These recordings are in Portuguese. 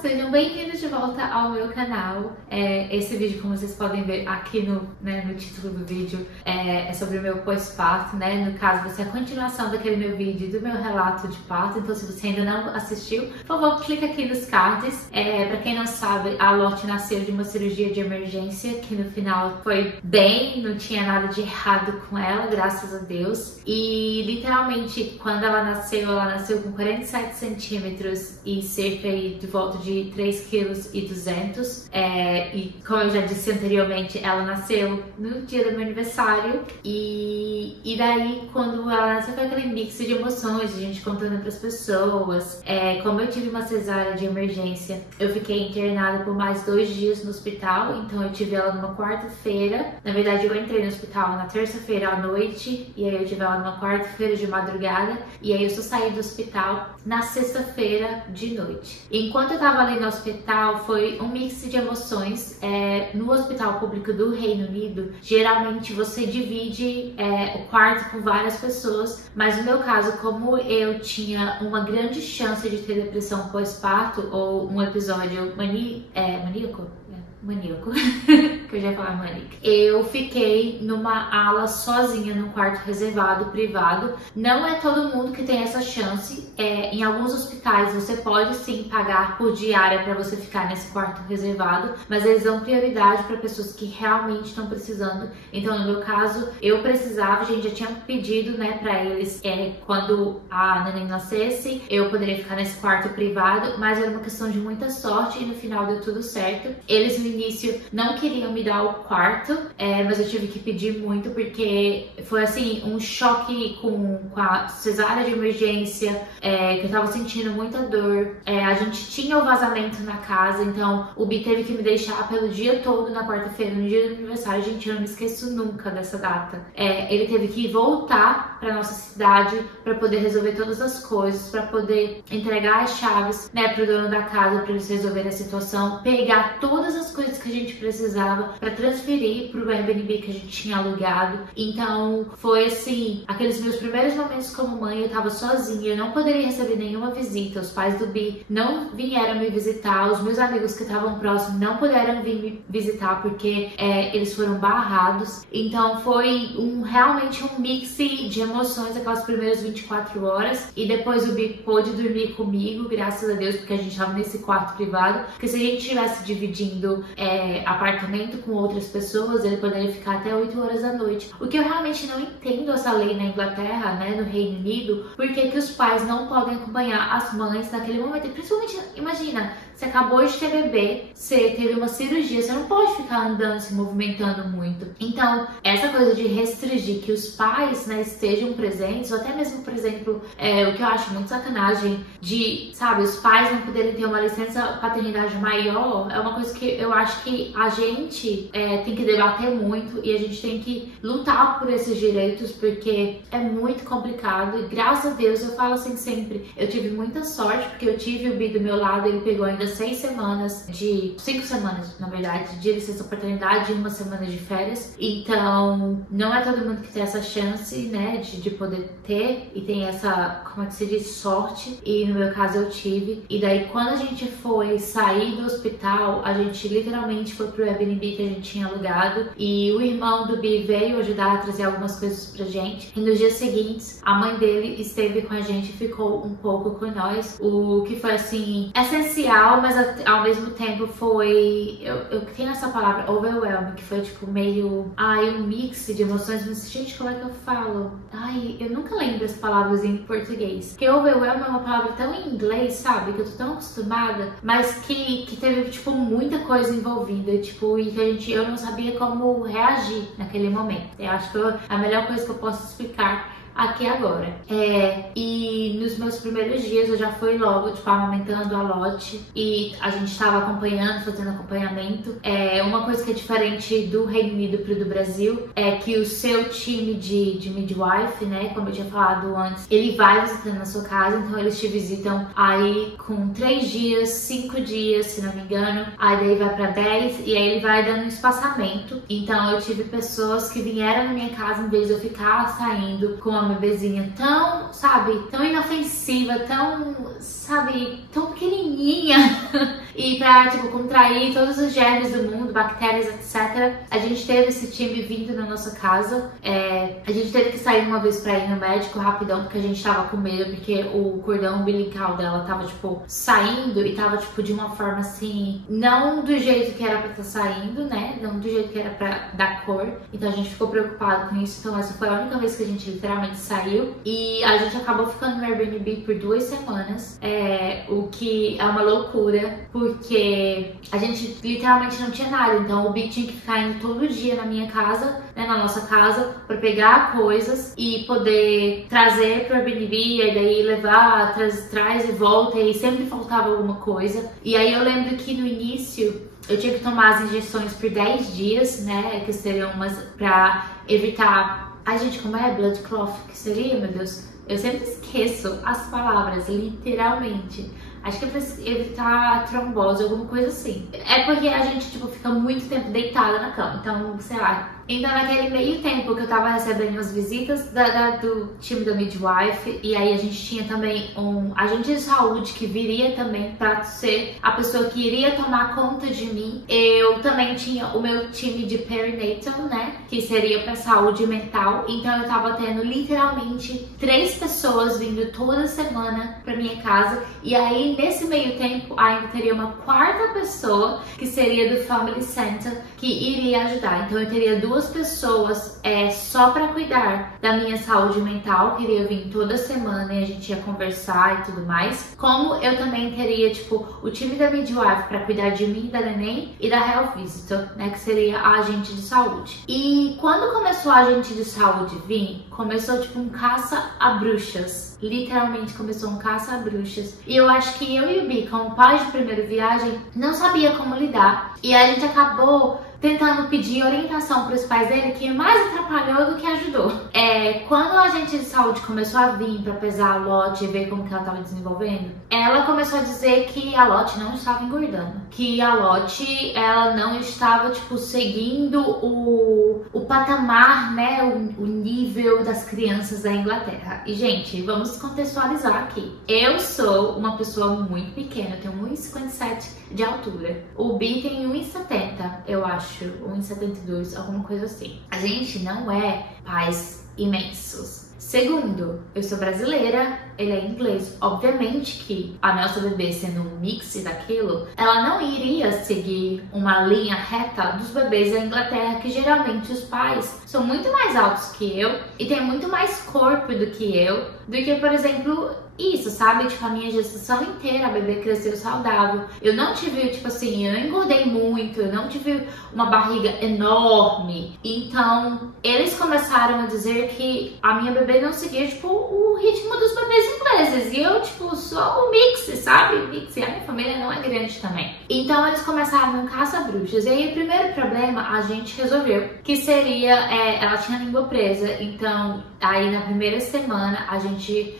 Sejam bem-vindos de volta ao meu canal. Esse vídeo, como vocês podem ver aqui no título do vídeo, é sobre o meu pós-parto, né? No caso, vai ser a continuação daquele meu vídeo do meu relato de parto. Então, se você ainda não assistiu, por favor, clica aqui nos cards. Pra quem não sabe, a Lotte nasceu de uma cirurgia de emergência, que no final foi bem, não tinha nada de errado com ela, graças a Deus. E literalmente, quando ela nasceu com 47 centímetros e cerca de volta de 3,2 kg. E como eu já disse anteriormente, ela nasceu no dia do meu aniversário. E daí, quando ela nasceu, foi aquele mix de emoções, de gente contando para as pessoas. Como eu tive uma cesárea de emergência, eu fiquei internada por mais 2 dias no hospital. Então eu tive ela numa quarta-feira. Na verdade, eu entrei no hospital na terça-feira à noite, e aí eu tive ela numa quarta-feira de madrugada, e aí eu só saí do hospital na sexta-feira de noite. Enquanto eu tava ali no hospital, foi um mix de emoções. No hospital público do Reino Unido, geralmente você divide o quarto com várias pessoas, mas no meu caso, como eu tinha uma grande chance de ter depressão pós-parto ou um episódio maníaco, que eu já ia falar maníaco, eu fiquei numa ala sozinha, num quarto reservado, privado. Não é todo mundo que tem essa chance. Em alguns hospitais você pode sim pagar por diária para você ficar nesse quarto reservado, mas eles dão prioridade para pessoas que realmente estão precisando. Então, no meu caso, eu precisava, a gente já tinha pedido, né, para eles, quando a neném nascesse, eu poderia ficar nesse quarto privado, mas era uma questão de muita sorte e no final deu tudo certo. Eles no início não queriam me dar o quarto, mas eu tive que pedir muito, porque foi assim, um choque com a cesárea de emergência, que eu tava sentindo muita dor. A gente tinha o vazamento na casa, então o Bi teve que me deixar pelo dia todo na quarta-feira, no dia do aniversário. Gente, eu não me esqueço nunca dessa data. Ele teve que voltar pra nossa cidade pra poder resolver todas as coisas, pra poder entregar as chaves, né, pro dono da casa, pra eles resolverem a situação, pegar todas as coisas que a gente precisava pra transferir pro Airbnb que a gente tinha alugado. Então foi assim, aqueles meus primeiros momentos como mãe. Eu tava sozinha, eu não poderia receber nenhuma visita. Os pais do Bi não vieram me visitar, os meus amigos que estavam próximos não puderam vir me visitar porque eles foram barrados. Então foi realmente um mix de emoções aquelas primeiras 24 horas. E depois o Bi pôde dormir comigo, graças a Deus, porque a gente tava nesse quarto privado. Porque se a gente estivesse dividindo apartamento com outras pessoas, ele poderia ficar até 8 horas da noite. O que eu realmente não entendo essa lei na Inglaterra, né, no Reino Unido, porque que os pais não podem acompanhar as mães naquele momento. E principalmente, imagina, você acabou de ter bebê, você teve uma cirurgia, você não pode ficar andando, se movimentando muito. Então, essa coisa de restringir que os pais, né, estejam presentes, ou até mesmo, por exemplo, o que eu acho muito sacanagem de, sabe, os pais não poderem ter uma licença paternidade maior, é uma coisa que eu acho que a gente tem que debater muito, e a gente tem que lutar por esses direitos, porque é muito complicado. E graças a Deus, eu falo assim sempre, eu tive muita sorte, porque eu tive o Bi do meu lado. Ele pegou ainda 5 semanas, na verdade, de licença paternidade e 1 semana de férias. Então, não é todo mundo que tem essa chance, né, de poder ter, e tem essa, como é que se diz, sorte. E no meu caso eu tive. E daí, quando a gente foi sair do hospital, a gente literalmente foi pro Airbnb que a gente tinha alugado, e o irmão do Bi veio ajudar a trazer algumas coisas pra gente. E nos dias seguintes, a mãe dele esteve com a gente e ficou um pouco com nós, o que foi assim, essencial, mas ao mesmo tempo foi, eu tenho essa palavra, overwhelming, que foi tipo meio, um mix de emoções. Mas gente, como é que eu falo? Eu nunca lembro as palavras em português, porque overwhelming é uma palavra tão em inglês, sabe, que eu tô tão acostumada, mas que teve tipo muita coisa envolvida, tipo, e que eu não sabia como reagir naquele momento. Eu acho que a melhor coisa que eu posso explicar aqui agora. E nos meus primeiros dias eu já fui logo, tipo, amamentando a Lotte, e a gente tava acompanhando, fazendo acompanhamento. Uma coisa que é diferente do Reino Unido pro do Brasil é que o seu time de midwife, né, como eu tinha falado antes, ele vai visitando na sua casa. Então eles te visitam aí com 3 dias, 5 dias, se não me engano. Aí daí vai pra 10, e aí ele vai dando um espaçamento. Então eu tive pessoas que vieram na minha casa, em vez de eu ficar saindo com a bebezinha tão, sabe, tão inofensiva, tão, sabe, tão pequenininha, pequenininha e pra, tipo, contrair todos os germes do mundo, bactérias, etc. A gente teve esse time vindo na nossa casa. A gente teve que sair uma vez pra ir no médico rapidão, porque a gente tava com medo, porque o cordão umbilical dela tava, tipo, saindo e tava, tipo, de uma forma assim, não do jeito que era pra estar saindo, né? Não do jeito que era pra dar cor. Então a gente ficou preocupado com isso. Então essa foi a única vez que a gente literalmente saiu. E a gente acabou ficando no Airbnb por 2 semanas. O que é uma loucura, porque a gente literalmente não tinha nada. Então o Bi tinha que ficar indo todo dia na minha casa, né, na nossa casa, pra pegar coisas e poder trazer pro Airbnb, e daí levar, traz e volta, e sempre faltava alguma coisa. E aí eu lembro que no início eu tinha que tomar as injeções por 10 dias, né, que seriam umas pra evitar... Ai, gente, como é? Blood clot, que seria, meu Deus? Eu sempre esqueço as palavras, literalmente. Acho que é pra evitar trombose, alguma coisa assim. É porque a gente, tipo, fica muito tempo deitada na cama. Então, sei lá. Então, naquele meio tempo que eu tava recebendo as visitas do time da midwife, e aí a gente tinha também um agente de saúde que viria também pra ser a pessoa que iria tomar conta de mim. Eu também tinha o meu time de perinatal, né, que seria pra saúde mental. Então eu tava tendo literalmente 3 pessoas vindo toda semana pra minha casa. E aí nesse meio tempo ainda teria uma 4ª pessoa, que seria do Family Center, que iria ajudar. Então eu teria 2 pessoas só pra cuidar da minha saúde mental, que iria vir toda semana e a gente ia conversar e tudo mais. Como eu também teria, tipo, o time da midwife pra cuidar de mim, da neném, e da health visitor, né, que seria a agente de saúde. E quando começou a agente de saúde vir, começou tipo um caça a bruxas. Literalmente começou um caça a bruxas. E eu acho que eu e o Bi, como pais de primeira viagem, não sabia como lidar. E a gente acabou tentando pedir orientação para os pais dele, que mais atrapalhou do que ajudou. Quando a agente de saúde começou a vir para pesar a Lotte e ver como que ela estava desenvolvendo, ela começou a dizer que a Lotte não estava engordando, que a Lotte, ela não estava, tipo, seguindo o patamar, né, o nível das crianças da Inglaterra. E, gente, vamos contextualizar aqui. Eu sou uma pessoa muito pequena, eu tenho 1,57 de altura. O Bi tem 1,70, eu acho. 1,72, alguma coisa assim. A gente não é pais imensos. Segundo, eu sou brasileira, ele é inglês. Obviamente que a nossa bebê, sendo um mix daquilo, ela não iria seguir uma linha reta dos bebês da Inglaterra, que geralmente os pais são muito mais altos que eu e têm muito mais corpo do que, por exemplo, isso, sabe? Tipo, a minha gestação inteira, a bebê cresceu saudável. Eu não tive, tipo assim, eu não engordei muito, eu não tive uma barriga enorme. Então, eles começaram a dizer que a minha bebê não seguia, tipo, o ritmo dos bebês ingleses. E eu, tipo, sou o mix, sabe? Mix, e a minha família não é grande também. Então, eles começaram um caça-bruxas. E aí, o primeiro problema, a gente resolveu, que seria, ela tinha a língua presa. Então, aí na primeira semana,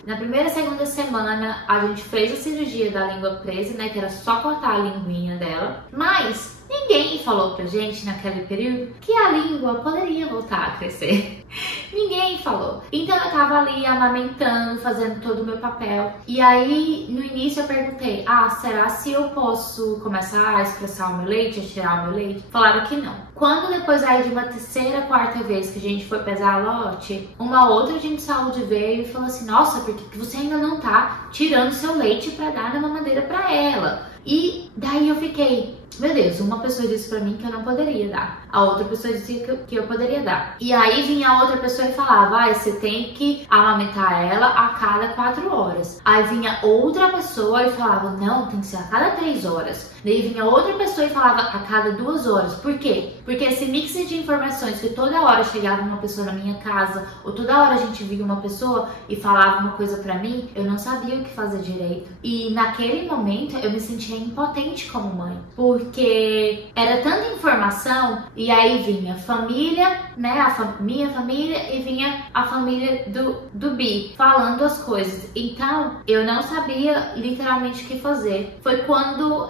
na primeira e segunda semana, a gente fez a cirurgia da língua presa, né, que era só cortar a linguinha dela, mas ninguém falou pra gente naquele período que a língua poderia voltar a crescer. Ninguém falou. Então eu tava ali amamentando, fazendo todo o meu papel. E aí, no início eu perguntei, será se eu posso começar a expressar o meu leite, a tirar o meu leite? Falaram que não. Quando depois aí de uma 3ª, 4ª vez que a gente foi pesar a Lotte, uma outra agente de saúde veio e falou assim, nossa, por que você ainda não tá tirando seu leite pra dar na mamadeira pra ela? E daí eu fiquei, meu Deus, uma pessoa disse pra mim que eu não poderia dar. A outra pessoa dizia que eu poderia dar. E aí vinha a outra pessoa e falava, você tem que amamentar ela a cada 4 horas. Aí vinha outra pessoa e falava, não, tem que ser a cada 3 horas. Daí vinha outra pessoa e falava a cada 2 horas. Por quê? Porque esse mix de informações, que toda hora chegava uma pessoa na minha casa, ou toda hora a gente via uma pessoa e falava uma coisa pra mim, eu não sabia o que fazer direito. E naquele momento eu me sentia impotente como mãe, porque era tanta informação. E aí vinha família, né, minha família, e vinha a família do Bi falando as coisas. Então eu não sabia literalmente o que fazer. Foi quando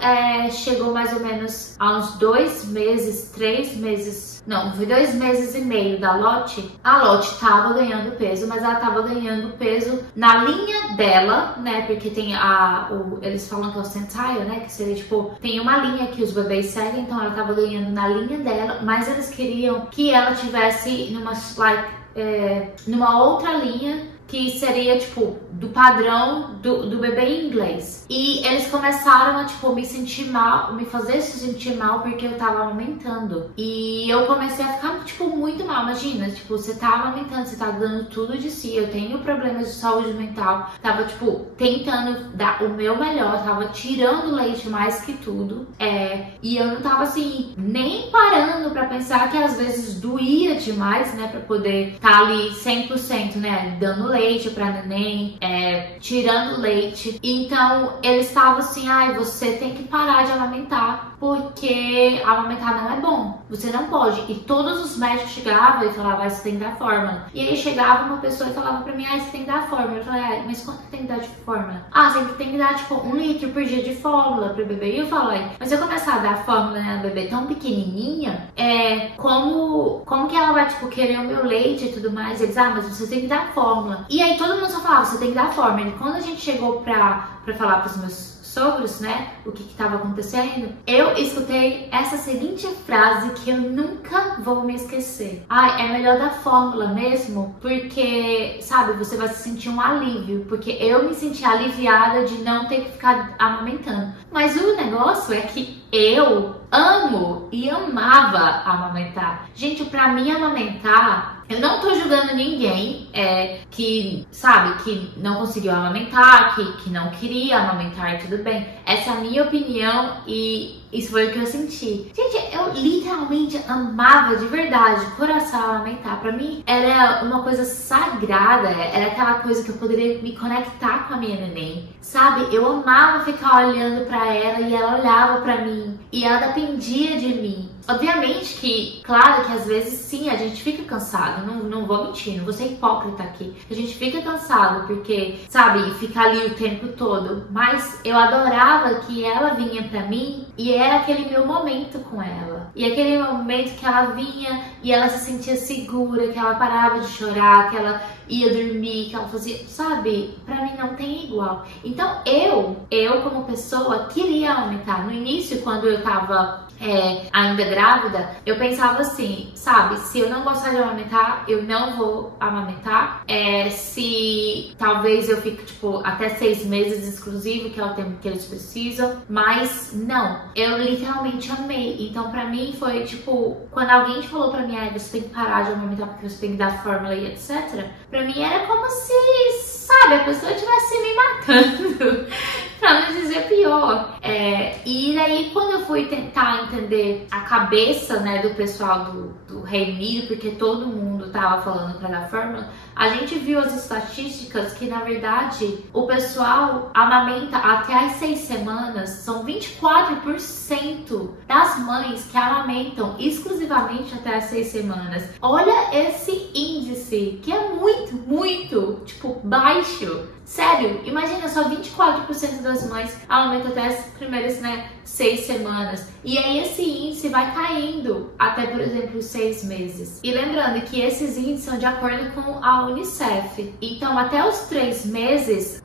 chegou mais ou menos a uns 2 meses, 3 meses não, foi 2 meses e meio da Lotte, a Lotte tava ganhando peso, mas ela tava ganhando peso na linha dela, né? Porque tem eles falam que é o centile, né? Que seria tipo, tem uma linha que os bebês seguem, então ela tava ganhando na linha dela, mas eles queriam que ela tivesse numa outra linha que seria, tipo, do padrão do bebê em inglês. E eles começaram a, tipo, me sentir mal, me fazer se sentir mal porque eu tava amamentando. E eu comecei a ficar, tipo, muito mal. Imagina, tipo, você tá amamentando, você tá dando tudo de si. Eu tenho problemas de saúde mental. Tava, tipo, tentando dar o meu melhor. Tava tirando leite mais que tudo. E eu não tava, assim, nem parando pra pensar que às vezes doía demais, né? Pra poder tá ali 100%, né? Dando leite pra neném, tirando leite. Então eles estavam assim, você tem que parar de amamentar, porque amamentar não é bom, você não pode. E todos os médicos chegavam e falavam, você tem que dar fórmula. E aí chegava uma pessoa e falava pra mim, você tem que dar fórmula. Eu falei, mas quanto que tem que dar de fórmula? Você tem que dar tipo 1 litro por dia de fórmula pro bebê. E eu falei, mas se eu começar a dar fórmula na bebê tão pequenininha, como que ela vai tipo querer o meu leite e tudo mais? Eles, mas você tem que dar fórmula. E aí todo mundo só falava, você tem que dar fórmula. E quando a gente chegou pra falar pros meus sogros, né, o que estava acontecendo, eu escutei essa seguinte frase que eu nunca vou me esquecer. É melhor dar fórmula mesmo, porque, sabe, você vai se sentir um alívio, porque eu me senti aliviada de não ter que ficar amamentando. Mas o negócio é que eu amo e amava amamentar. Gente, pra mim amamentar, eu não tô julgando ninguém que, sabe, que não conseguiu amamentar, que não queria amamentar e tudo bem. Essa é a minha opinião e isso foi o que eu senti. Gente, eu literalmente amava de verdade, de coração, amamentar. Pra mim era uma coisa sagrada, era aquela coisa que eu poderia me conectar com a minha neném, sabe? Eu amava ficar olhando pra ela e ela olhava pra mim e ela dependia de mim. Obviamente que, claro que às vezes sim, a gente fica cansado, não vou mentir, não vou ser hipócrita aqui. A gente fica cansado porque, sabe, fica ali o tempo todo. Mas eu adorava que ela vinha pra mim e era aquele meu momento com ela. E aquele momento que ela vinha e ela se sentia segura, que ela parava de chorar, que ela ia dormir, que ela fazia, sabe? Pra mim não tem igual. Então eu como pessoa queria amamentar. No início, quando eu tava ainda grávida, eu pensava assim, sabe, se eu não gostar de amamentar, eu não vou amamentar. Se talvez eu fique tipo até 6 meses exclusivo, que é o tempo que eles precisam, mas não, eu literalmente amei. Então pra mim foi tipo, quando alguém falou pra mim, você tem que parar de amamentar porque você tem que dar fórmula e etc, pra mim era como se, sabe, a pessoa estivesse me matando pra não dizer pior. E daí quando eu fui tentar entender a cabeça, né, do pessoal do Reino Unido, porque todo mundo tava falando pra dar fórmula, a gente viu as estatísticas que na verdade o pessoal amamenta até as 6 semanas, são 24% das mães que amamentam exclusivamente até as 6 semanas. Olha esse índice, que é muito, tipo, baixo. Sério, imagina, só 24% das mães amamentam até as primeiras, 6 semanas. E aí esse índice vai caindo até, por exemplo, 6 meses. E lembrando que esses índices são de acordo com a Unicef. Então, até os 3 meses,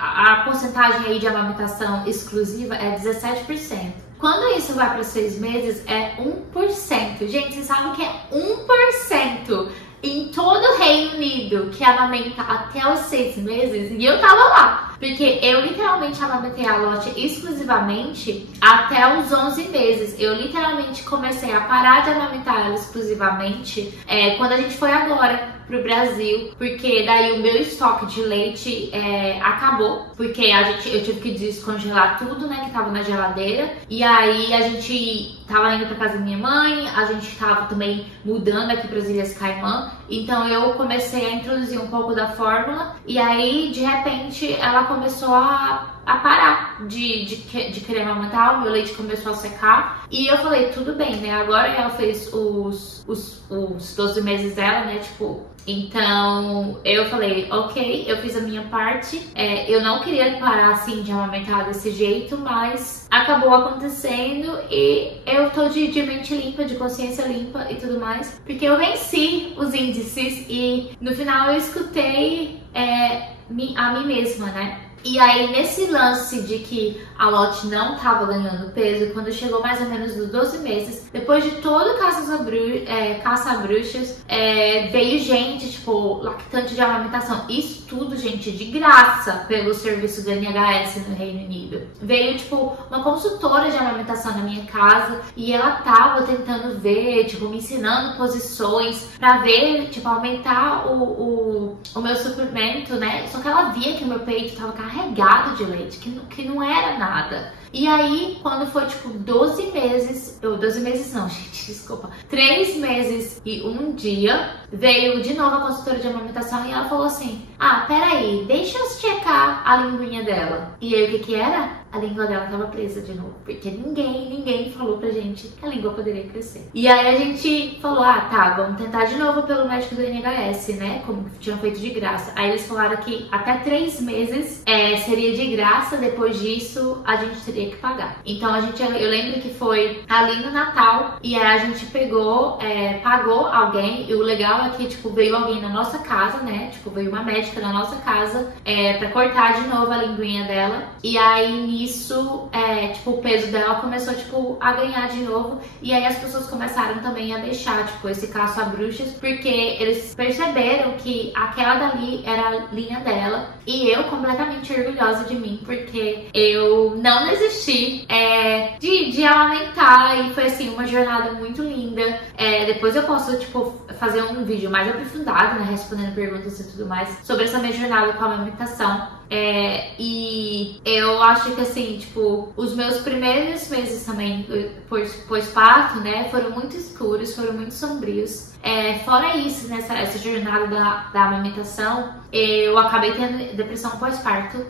a porcentagem aí de amamentação exclusiva é 17%. Quando isso vai para 6 meses, é 1%. Gente, vocês sabem que é 1% em todo o Reino Unido que amamenta até os 6 meses? E eu tava lá, porque eu literalmente amamentei a Lotte exclusivamente até os 11 meses. Eu literalmente comecei a parar de amamentar ela exclusivamente quando a gente foi agora pro Brasil, porque daí o meu estoque de leite acabou, porque eu tive que descongelar tudo, né, que tava na geladeira. E aí a gente tava indo pra casa da minha mãe, a gente tava também mudando aqui para as Ilhas Caimã, então eu comecei a introduzir um pouco da fórmula e aí de repente ela começou a a parar de querer amamentar, o meu leite começou a secar. E eu falei, tudo bem, né? Agora ela fez os 12 meses dela, né? Tipo, então eu falei, ok, eu fiz a minha parte. Eu não queria parar assim de amamentar desse jeito, mas acabou acontecendo e eu tô de mente limpa, de consciência limpa e tudo mais, porque eu venci os índices e no final eu escutei a mim mesma, né? E aí, nesse lance de que a Lotte não tava ganhando peso, quando chegou mais ou menos dos 12 meses, depois de todo caça a bruxas, veio gente, tipo, lactante de amamentação. Isso tudo, gente, de graça pelo serviço do NHS no Reino Unido. Veio, tipo, uma consultora de amamentação na minha casa e ela tava tentando ver, tipo, me ensinando posições pra ver, tipo, aumentar o meu suprimento, né? Só que ela via que o meu peito tava carregado de leite, que não era nada. E aí, quando foi tipo 12 meses, 12 meses não, gente, desculpa, 3 meses e um dia, veio de novo a consultora de amamentação e ela falou assim, peraí, deixa eu checar a linguinha dela. E aí, o que era? A língua dela tava presa de novo, porque ninguém falou pra gente que a língua poderia crescer. E aí a gente falou, tá, vamos tentar de novo pelo médico do NHS, né, como tinham feito de graça. Aí eles falaram que até 3 meses seria de graça, depois disso a gente teria que pagar. Então eu lembro que foi ali no Natal, e aí a gente pagou alguém, e o legal é que, tipo, veio alguém na nossa casa, né, tipo, veio uma médica na nossa casa, pra cortar de novo a linguinha dela, e aí nisso, tipo, o peso dela começou, tipo, a ganhar de novo, e aí as pessoas começaram também a deixar, tipo, esse caço a bruxas, porque eles perceberam que aquela dali era a linha dela, e eu completamente orgulhosa de mim, porque eu não desisti de amamentar, e foi, assim, uma jornada muito linda. Depois eu posso, tipo, fazer um vídeo mais aprofundado, né, respondendo perguntas e tudo mais, sobre essa minha jornada com a amamentação. E eu acho que, assim, tipo, os meus primeiros meses também pós-parto, né, foram muito escuros, foram muito sombrios. Fora isso, essa jornada da amamentação, eu acabei tendo depressão pós-parto.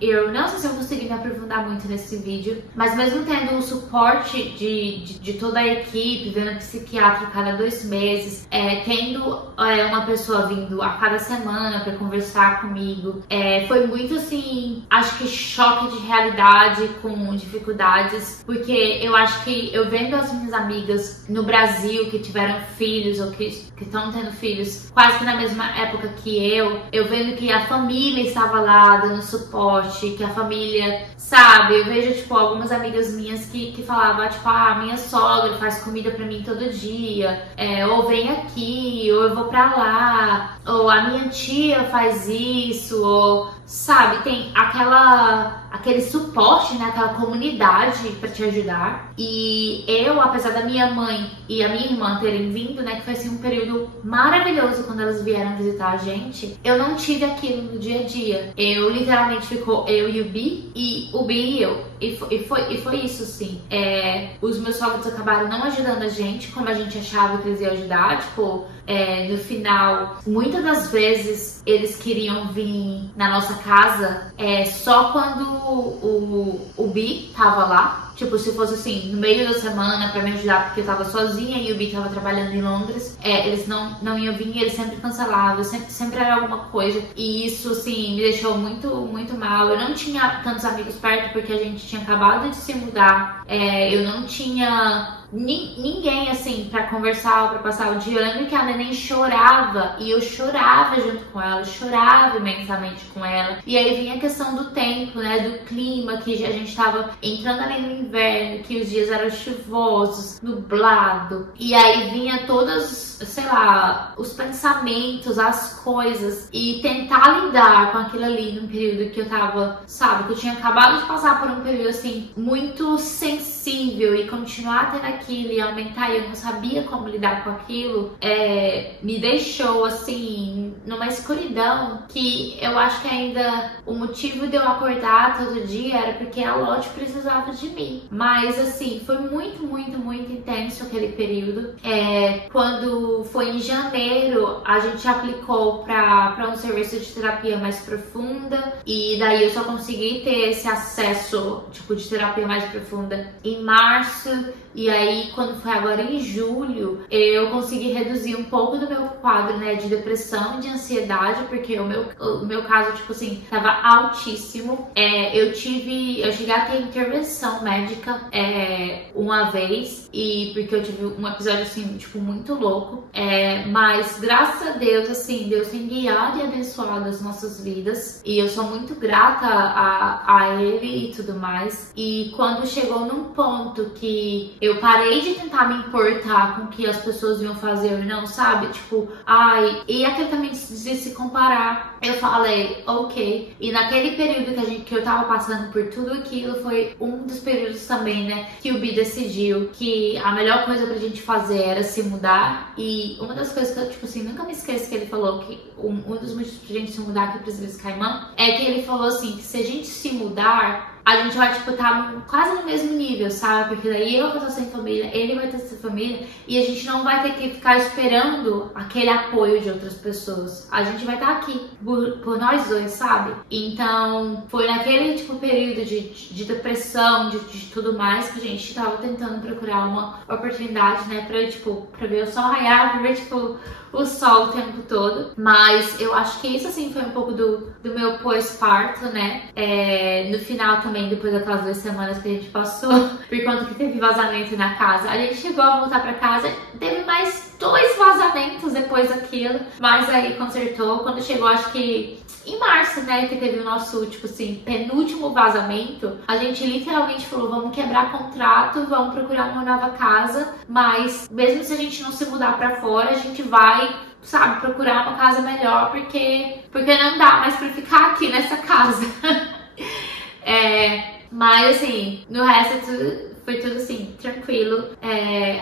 Eu não sei se eu consegui me aprofundar muito nesse vídeo, mas mesmo tendo o suporte de toda a equipe, vendo psiquiatra a cada 2 meses, tendo uma pessoa vindo a cada semana para conversar comigo, foi muito, assim, acho que choque de realidade com dificuldades, porque eu acho que eu vendo as minhas amigas no Brasil que tiveram filhos ou que estão tendo filhos quase que na mesma época que eu vendo que a família estava lá dando suporte, que a família, sabe, eu vejo, tipo, algumas amigas minhas que falavam, tipo, minha sogra faz comida pra mim todo dia, ou vem aqui, ou eu vou pra lá, ou a minha tia faz isso, ou, sabe, tem aquele suporte, né, aquela comunidade pra te ajudar. E eu, apesar da minha mãe e a minha irmã terem vindo, né, que foi, assim, um período maravilhoso quando elas vieram visitar a gente, eu não tive aquilo no dia a dia. Eu, literalmente, ficou eu e o Bi, e o Bi e eu. E foi isso, sim. Os meus sogros acabaram não ajudando a gente como a gente achava que eles iam ajudar. Tipo, no final, muitas das vezes eles queriam vir na nossa casa só quando o Bi tava lá. Tipo, se fosse assim, no meio da semana pra me ajudar, porque eu tava sozinha e o Bi tava trabalhando em Londres, eles não iam vir e eles sempre cancelavam, sempre era alguma coisa. E isso, assim, me deixou muito, muito mal. Eu não tinha tantos amigos perto porque a gente tinha acabado de se mudar. Eu não tinha ninguém, assim, pra conversar, pra passar o dia. Eu lembro que a neném chorava e eu chorava junto com ela, eu chorava imensamente com ela. E aí vinha a questão do tempo, né, do clima, que a gente tava entrando ali no inverno, que os dias eram chuvosos, nublado. E aí vinha todos, sei lá, os pensamentos, as coisas, e tentar lidar com aquilo ali num período que eu tava, sabe, que eu tinha acabado de passar por um período, assim, muito sensível, e continuar tendo daquilo e aumentar e eu não sabia como lidar com aquilo, me deixou assim numa escuridão que eu acho que ainda o motivo de eu acordar todo dia era porque a Lotte precisava de mim. Mas assim, foi muito, muito, muito intenso aquele período. Quando foi em janeiro, a gente aplicou para um serviço de terapia mais profunda e daí eu só consegui ter esse acesso tipo de terapia mais profunda em março. E aí, quando foi agora em julho, eu consegui reduzir um pouco do meu quadro, né, de depressão e de ansiedade, porque o meu caso, tipo assim, tava altíssimo. Eu cheguei a ter intervenção médica uma vez, e porque eu tive um episódio, assim, tipo, muito louco. Mas, graças a Deus, assim, Deus tem guiado e abençoado as nossas vidas. E eu sou muito grata a Ele e tudo mais. E quando chegou num ponto que eu parei de tentar me importar com o que as pessoas iam fazer ou não, sabe? Tipo, e aquele também de se comparar. Eu falei, ok. E naquele período que eu tava passando por tudo aquilo, foi um dos períodos também, né, que o Bi decidiu que a melhor coisa pra gente fazer era se mudar. E uma das coisas que eu, tipo assim, nunca me esqueço que ele falou, que um dos motivos pra gente se mudar aqui para as Ilhas Caimã, é que ele falou assim, que se a gente se mudar, a gente vai, tipo, tá quase no mesmo nível, sabe? Porque daí eu vou estar sem família, ele vai ter sem família, e a gente não vai ter que ficar esperando aquele apoio de outras pessoas. A gente vai estar aqui por nós dois, sabe? Então, foi naquele, tipo, período de depressão, de tudo mais, que a gente tava tentando procurar uma oportunidade, né, pra ver o sol raiar, pra ver, tipo, o sol o tempo todo. Mas eu acho que isso, assim, foi um pouco do meu pós-parto, né? No final também, depois daquelas 2 semanas que a gente passou, por conta que teve vazamento na casa, a gente chegou a voltar pra casa, teve mais 2 vazamentos depois daquilo, mas aí consertou. Quando chegou, acho que em março, né, que teve o nosso, tipo assim, penúltimo vazamento, a gente literalmente falou, vamos quebrar contrato, vamos procurar uma nova casa, mas mesmo se a gente não se mudar pra fora, a gente vai, sabe, procurar uma casa melhor, porque não dá mais pra ficar aqui nessa casa. Mas assim, no resto foi tudo assim, tranquilo.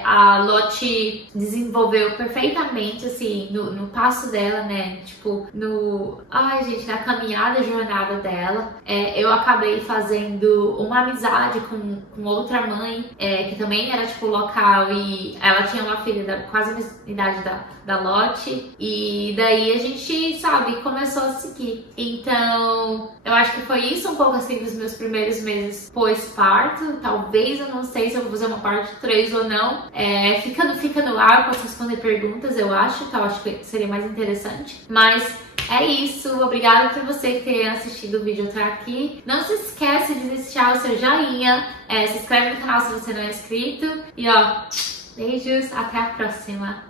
A Lotte desenvolveu perfeitamente, assim, no passo dela, né? Tipo, na caminhada, jornada dela. Eu acabei fazendo uma amizade com outra mãe, que também era, tipo, local, e ela tinha uma filha quase a mesma idade da Lotte. E daí a gente, sabe, começou a seguir. Então, eu acho que foi isso um pouco, assim, dos meus primeiros meses pós-parto. Talvez, eu não sei se eu vou fazer uma parte 3 ou não. Fica no ar, eu posso responder perguntas, eu acho, que eu acho que seria mais interessante. Mas é isso, obrigada por você ter assistido o vídeo até aqui. Não se esquece de deixar o seu joinha, se inscreve no canal se você não é inscrito. E ó, beijos, até a próxima.